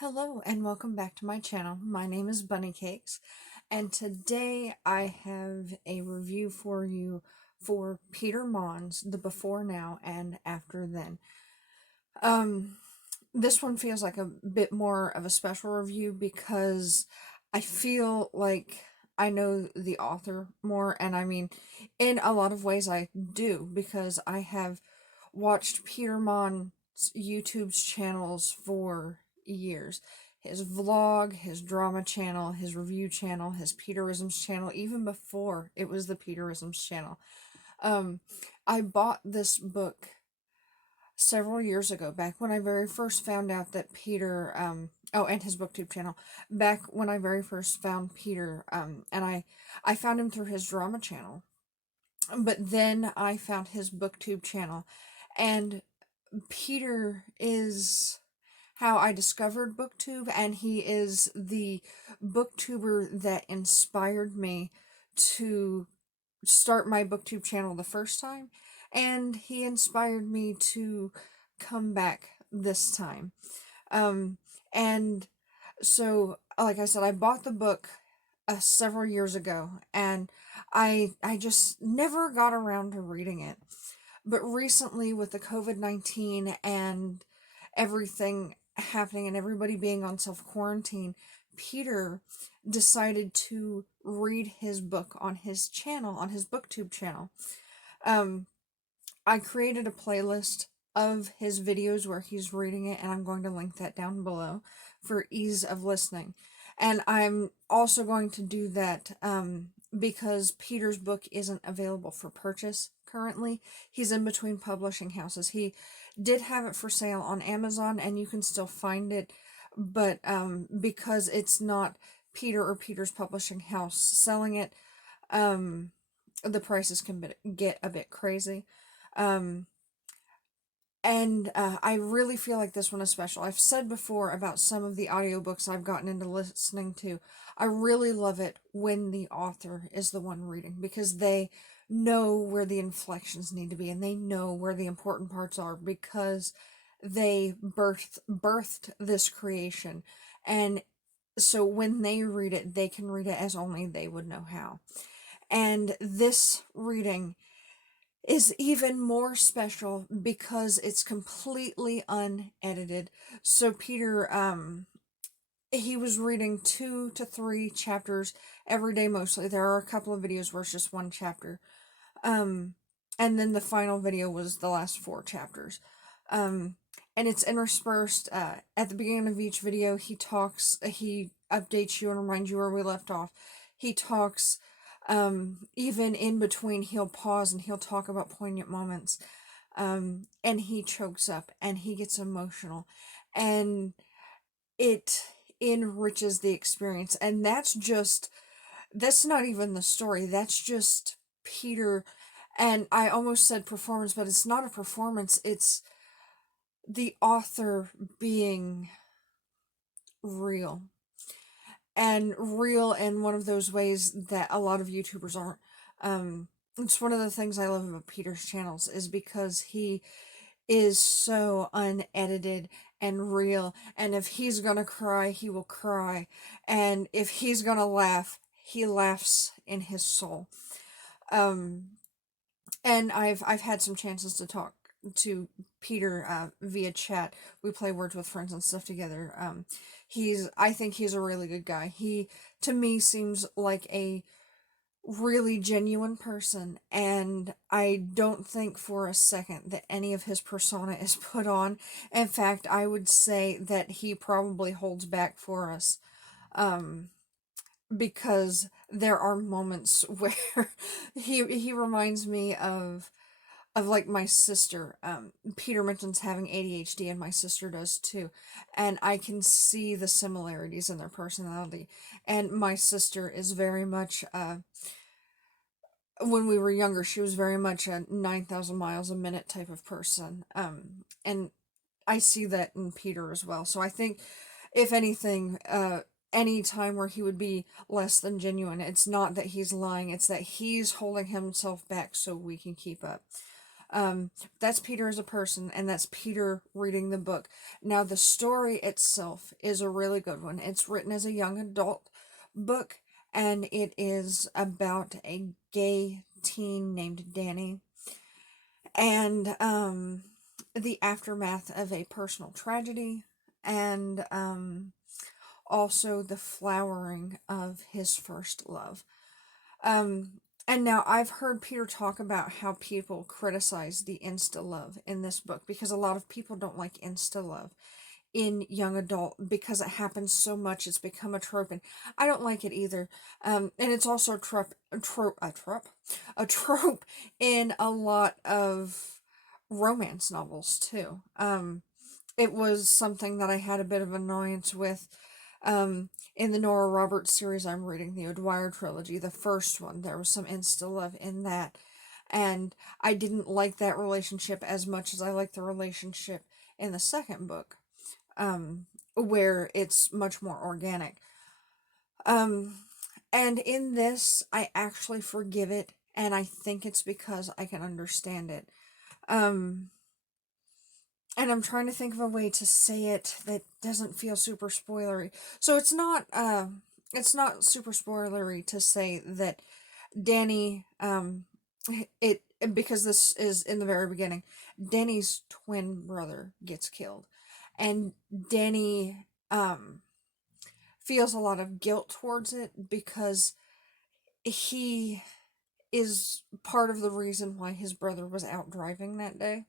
Hello and welcome back to my channel. My name is Bunny Cakes, and today I have a review for you for Peter Monn's The Before Now and After Then. Um, this one feels like a bit more of a special review because I feel like I know the author more, and I mean, in a lot of ways I do, because I have watched Peter Monn's YouTube's channels for years. His vlog, his drama channel, his review channel, his Peterisms channel, even before it was the Peterisms channel. Um, I bought this book several years ago, back when I very first found out that Peter, oh, and his booktube channel, back when I very first found Peter, and I found him through his drama channel, but then I found his booktube channel, and Peter is how I discovered booktube, and he is the booktuber that inspired me to start my booktube channel the first time, and he inspired me to come back this time. Um, and so, like I said, I bought the book several years ago, and I just never got around to reading it. But recently, with the COVID-19 and everything happening and everybody being on self quarantine, Peter decided to read his book on his channel, on his booktube channel. Um, I created a playlist of his videos where he's reading it, and I'm going to link that down below for ease of listening. And I'm also going to do that because Peter's book isn't available for purchase currently. He's in between publishing houses. He did have it for sale on Amazon, and you can still find it, but because it's not Peter or Peter's publishing house selling it, the prices can get a bit crazy. Um, and I really feel like this one is special. I've said before about some of the audiobooks I've gotten into listening to. I really love it when the author is the one reading, because they know where the inflections need to be and they know where the important parts are, because they birthed this creation. And so when they read it, they can read it as only they would know how. And this reading is even more special because it's completely unedited. So Peter, he was reading 2 to 3 chapters every day mostly. There are a couple of videos where it's just one chapter. Um, and then the final video was the last 4 chapters. Um, and it's interspersed, at the beginning of each video, he updates you and reminds you where we left off. He talks, even in between, he'll pause and he'll talk about poignant moments. And he chokes up and he gets emotional, and it enriches the experience. And that's not even the story. That's just Peter. And I almost said performance, but it's not a performance. It's the author being real. And real in one of those ways that a lot of YouTubers aren't. It's one of the things I love about Peter's channels, is because he is so unedited and real. And if he's gonna cry, he will cry. And if he's gonna laugh, he laughs in his soul. Um, and I've had some chances to talk to Peter via chat. We play Words with Friends and stuff together. I think he's a really good guy. He, to me, seems like a really genuine person, and I don't think for a second that any of his persona is put on. In fact, I would say that he probably holds back for us, because there are moments where he reminds me of like my sister. Peter mentions having ADHD, and my sister does too, and I can see the similarities in their personality. And my sister is very much, when we were younger, she was very much a 9,000 miles a minute type of person. And I see that in Peter as well. So I think, if anything, any time where he would be less than genuine, it's not that he's lying, it's that he's holding himself back so we can keep up. That's Peter as a person, and that's Peter reading the book. Now, the story itself is a really good one. It's written as a young adult book, and it is about a gay teen named Danny, and the aftermath of a personal tragedy, and also the flowering of his first love. Um, and now I've heard Peter talk about how people criticize the insta love in this book because a lot of people don't like insta love in young adult because it happens so much. It's become a trope, and I don't like it either. And it's also a trope in a lot of romance novels too. It was something that I had a bit of annoyance with. In the Nora Roberts series I'm reading, the O'Dwyer trilogy, the first one, there was some insta love in that, and I didn't like that relationship as much as I liked the relationship in the second book, where it's much more organic. Um, and in this, I actually forgive it, and I think it's because I can understand it. Um, and I'm trying to think of a way to say it that doesn't feel super spoilery. So it's not super spoilery to say that Danny it because this is in the very beginning. Danny's twin brother gets killed, and Danny feels a lot of guilt towards it because he is part of the reason why his brother was out driving that day.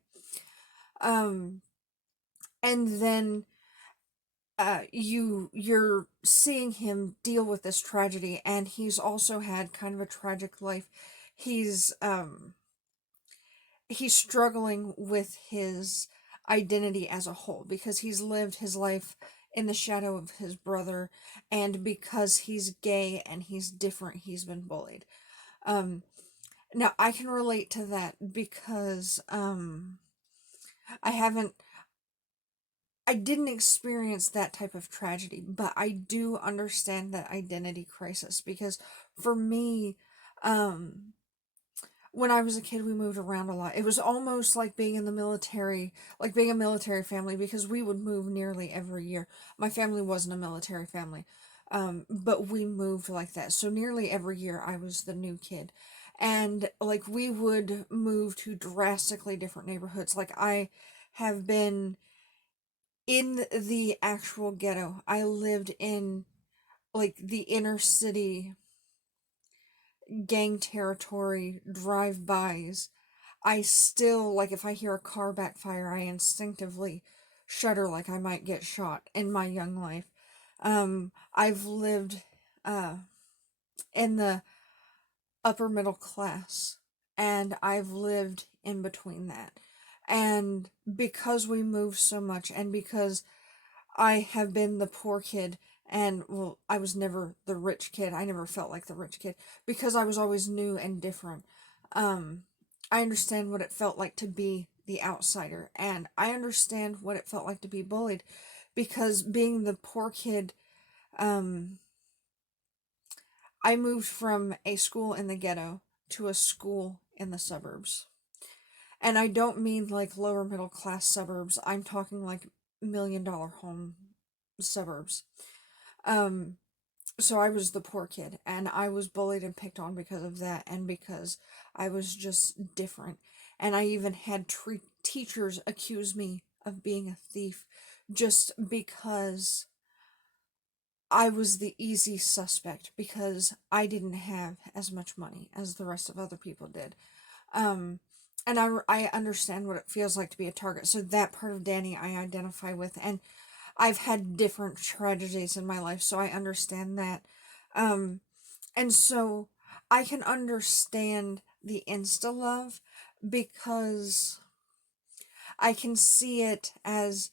Um and then you're seeing him deal with this tragedy, and he's also had kind of a tragic life. He's he's struggling with his identity as a whole because he's lived his life in the shadow of his brother, and because he's gay and he's different, he's been bullied. um Now I can relate to that because I haven't I didn't experience that type of tragedy, but I do understand that identity crisis because for me, um, when I was a kid, we moved around a lot. It was almost like being in the military, like being a military family, because we would move nearly every year. My family wasn't a military family, but we moved like that. So nearly every year, I was the new kid. And like we would move to drastically different neighborhoods. Like I have been in the actual ghetto. I lived in like the inner city gang territory drive-bys. I still, like, if I hear a car backfire, I instinctively shudder like I might get shot in my young life. I've lived uh, in the upper middle class, and I've lived in between that. And because we move so much, and because I have been the poor kid, and well, I was never the rich kid. I never felt like the rich kid because I was always new and different. Um, I understand what it felt like to be the outsider, and I understand what it felt like to be bullied because being the poor kid, um, I moved from a school in the ghetto to a school in the suburbs. And I don't mean like lower middle class suburbs. I'm talking like $1 million home suburbs. Um, so I was the poor kid, and I was bullied and picked on because of that, and because I was just different. And I even had teachers accuse me of being a thief just because I was the easy suspect because I didn't have as much money as the rest of other people did. Um, and I understand what it feels like to be a target. So that part of Danny I identify with, and I've had different tragedies in my life, so I understand that. Um, and so I can understand the insta love because I can see it as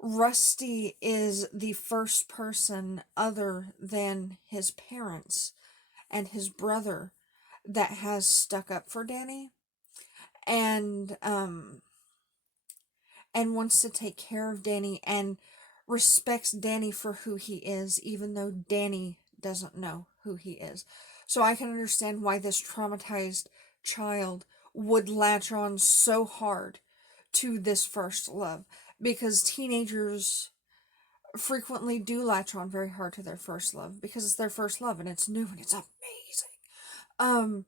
Rusty is the first person other than his parents and his brother that has stuck up for Danny, and wants to take care of Danny and respects Danny for who he is, even though Danny doesn't know who he is. So I can understand why this traumatized child would latch on so hard to this first love, because teenagers frequently do latch on very hard to their first love because it's their first love and it's new and it's amazing.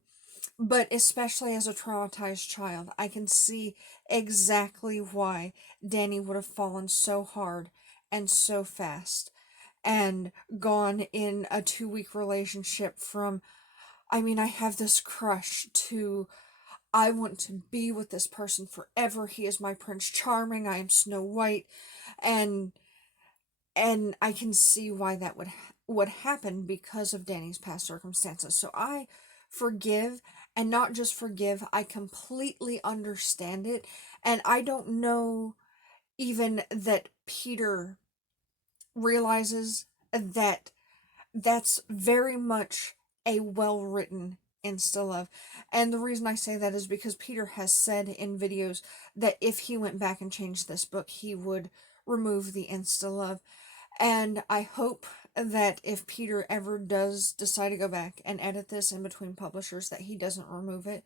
But especially as a traumatized child, I can see exactly why Danny would have fallen so hard and so fast and gone in a 2-week relationship from, I mean, I have this crush, to I want to be with this person forever. He is my Prince Charming. I am Snow White. And I can see why that would happen because of Danny's past circumstances. So I forgive, and not just forgive, I completely understand it. And I don't know even that Peter realizes that that's very much a well-written insta-love. And the reason I say that is because Peter has said in videos that if he went back and changed this book, he would remove the insta-love. And I hope that if Peter ever does decide to go back and edit this in between publishers, that he doesn't remove it,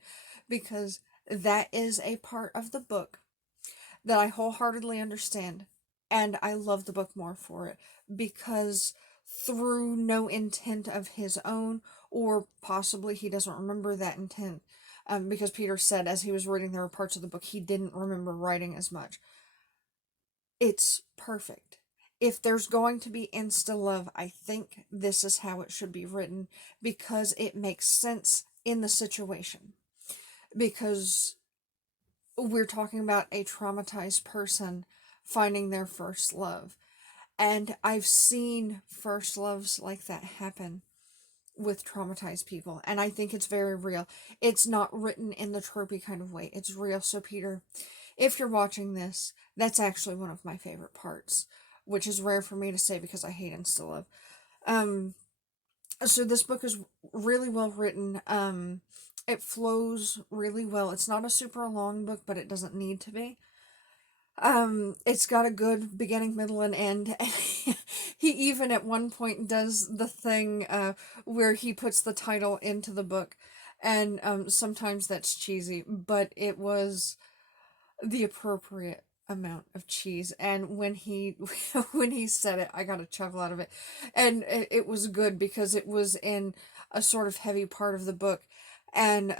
because that is a part of the book that I wholeheartedly understand, and I love the book more for it, because through no intent of his own, or possibly he doesn't remember that intent, because Peter said as he was reading there were parts of the book he didn't remember writing as much. It's perfect. If there's going to be insta-love, I think this is how it should be written, because it makes sense in the situation. Because we're talking about a traumatized person finding their first love. And I've seen first loves like that happen with traumatized people. And I think it's very real. It's not written in the tropey kind of way. It's real. So Peter, if you're watching this, that's actually one of my favorite parts, which is rare for me to say because I hate insta-love. So this book is really well written. It flows really well. It's not a super long book, but it doesn't need to be. It's got a good beginning, middle, and end. He even at one point does the thing where he puts the title into the book, and sometimes that's cheesy, but it was the appropriate amount of cheese. And when he when he said it, I got a chuckle out of it, and it was good because it was in a sort of heavy part of the book, and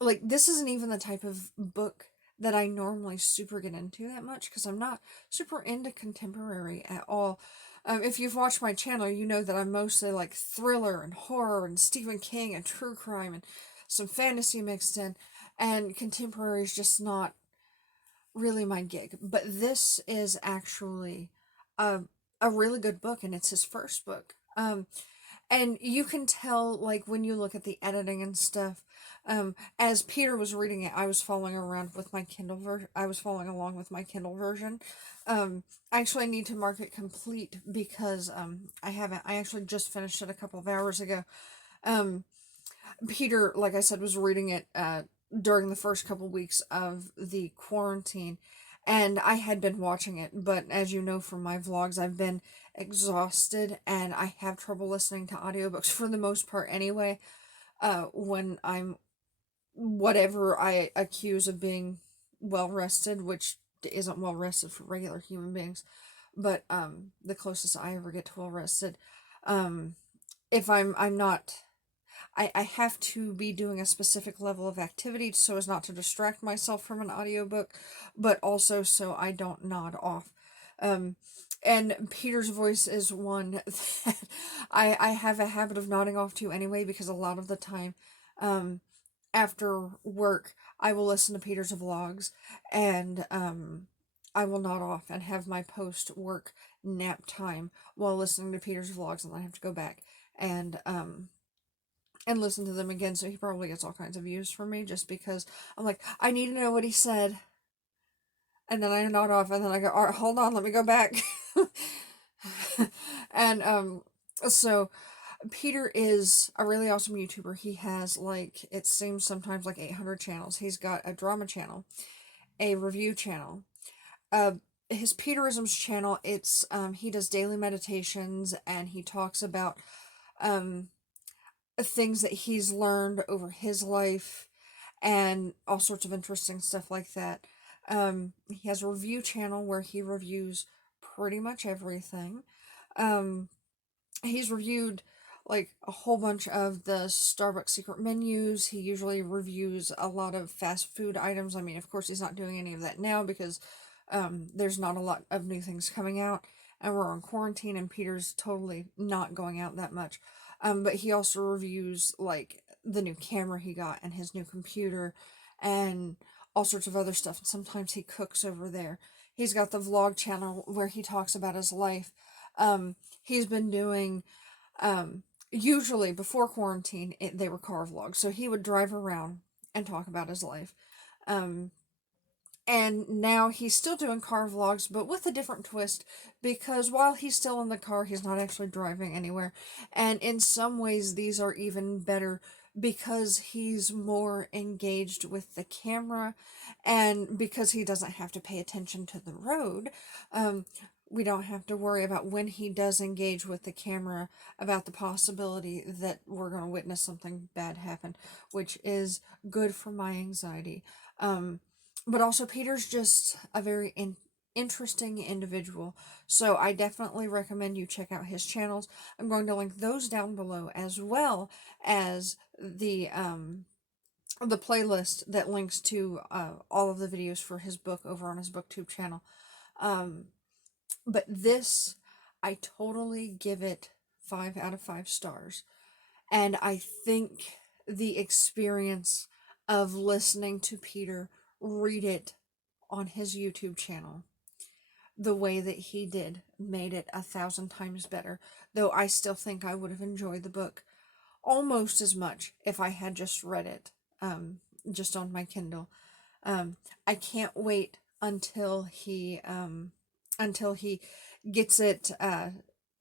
like, this isn't even the type of book that I normally super get into that much, because I'm not super into contemporary at all. If you've watched my channel, you know that I'm mostly like thriller and horror and Stephen King and true crime and some fantasy mixed in, and contemporary is just not really my gig. But this is actually a really good book, and it's his first book. And you can tell, like, when you look at the editing and stuff, as Peter was reading it, I was following around with my Kindle version. I was following along with my Kindle version. I actually need to mark it complete because, I haven't, I actually just finished it a couple of hours ago. Peter, like I said, was reading it, during the first couple weeks of the quarantine, and I had been watching it, but as you know from my vlogs, I've been exhausted, and I have trouble listening to audiobooks for the most part anyway, when I'm whatever I accuse of being well rested, which isn't well rested for regular human beings, but the closest I ever get to well rested. If I'm not, I have to be doing a specific level of activity so as not to distract myself from an audiobook, but also so I don't nod off. And Peter's voice is one that I have a habit of nodding off to anyway, because a lot of the time, after work, I will listen to Peter's vlogs, and I will nod off and have my post-work nap time while listening to Peter's vlogs, and then I have to go back and listen to them again, so he probably gets all kinds of views from me, just because I'm like, I need to know what he said, and then I nod off, and then I go, all right, hold on, let me go back. And so Peter is a really awesome YouTuber. He has, like, it seems sometimes like 800 channels. He's got a drama channel, a review channel, his Peterisms channel. It's he does daily meditations, and he talks about things that he's learned over his life, and all sorts of interesting stuff like that. He has a review channel where he reviews pretty much everything. Um, he's reviewed like a whole bunch of the Starbucks secret menus. He usually reviews a lot of fast food items. I mean, of course, he's not doing any of that now because there's not a lot of new things coming out, and we're on quarantine, and Peter's totally not going out that much. But he also reviews like the new camera he got and his new computer and all sorts of other stuff. Sometimes he cooks over there. He's got the vlog channel where he talks about his life. He's been doing, usually before quarantine, they were car vlogs. So he would drive around and talk about his life. Um, and now he's still doing car vlogs, but with a different twist, because while he's still in the car, he's not actually driving anywhere. And in some ways, these are even better because he's more engaged with the camera and because he doesn't have to pay attention to the road. We don't have to worry about when he does engage with the camera about the possibility that we're going to witness something bad happen, which is good for my anxiety. But also Peter's just a very interesting individual, so I definitely recommend you check out his channels. I'm going to link those down below, as well as the playlist that links to all of the videos for his book over on his booktube channel. But this, I totally give it 5 out of 5 stars, and I think the experience of listening to Peter read it on his YouTube channel the way that he did made it 1,000 times better, though I still think I would have enjoyed the book almost as much if I had just read it just on my Kindle. I can't wait until he gets it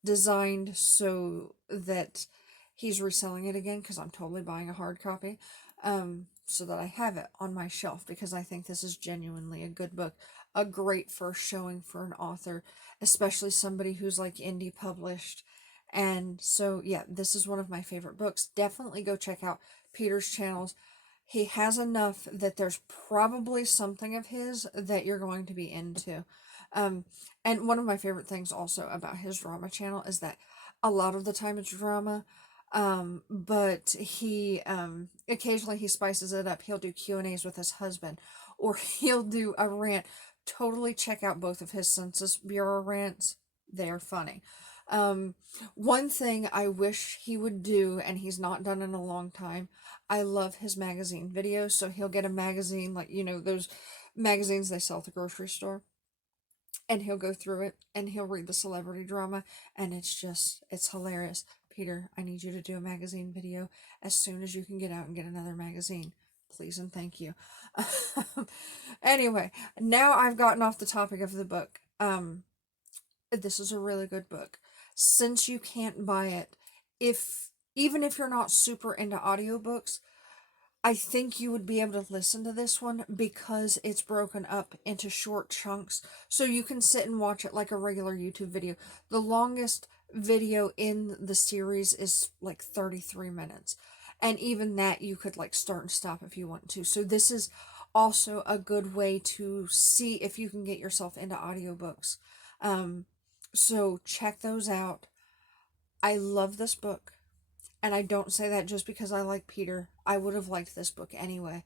designed so that he's reselling it again, because I'm totally buying a hard copy, so that I have it on my shelf, because I think this is genuinely a good book, a great first showing for an author, especially somebody who's like indie published. And so yeah, this is one of my favorite books. Definitely go check out Peter's channels. He has enough that there's probably something of his that you're going to be into. And one of my favorite things also about his drama channel is that a lot of the time it's drama, but he, occasionally he spices it up. He'll do Q&As with his husband, or he'll do a rant. Totally check out both of his Census Bureau rants. They're funny. One thing I wish he would do, and he's not done in a long time, I love his magazine videos. So he'll get a magazine, like, you know, those magazines they sell at the grocery store, and he'll go through it and he'll read the celebrity drama, and it's hilarious. Peter, I need you to do a magazine video as soon as you can get out and get another magazine. Please and thank you. Anyway, now I've gotten off the topic of the book. This is a really good book. Since you can't buy it, even if you're not super into audiobooks, I think you would be able to listen to this one because it's broken up into short chunks, so you can sit and watch it like a regular YouTube video. The longest video in the series is like 33 minutes, and even that you could like start and stop if you want to. So this is also a good way to see if you can get yourself into audiobooks. So check those out. I love this book. And I don't say that just because I like Peter. I would have liked this book anyway.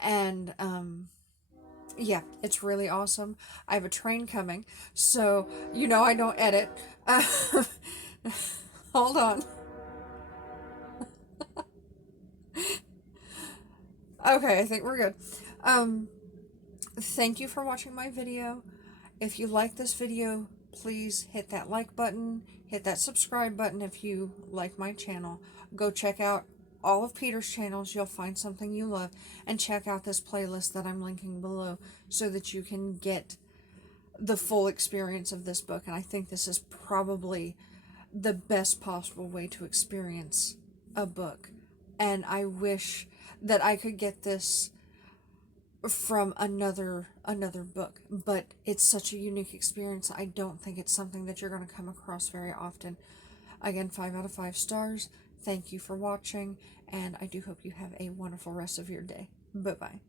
And, yeah, it's really awesome. I have a train coming, so, you know I don't edit. Hold on. Okay, I think we're good. Thank you for watching my video. If you like this video, please hit that like button, hit that subscribe button if you like my channel. Go check out all of Peter's channels. You'll find something you love. And check out this playlist that I'm linking below so that you can get the full experience of this book. And I think this is probably the best possible way to experience a book. And I wish that I could get this from another book, but it's such a unique experience. I don't think it's something that you're going to come across very often. Again, 5 out of 5 stars. Thank you for watching, and I do hope you have a wonderful rest of your day. Bye-bye.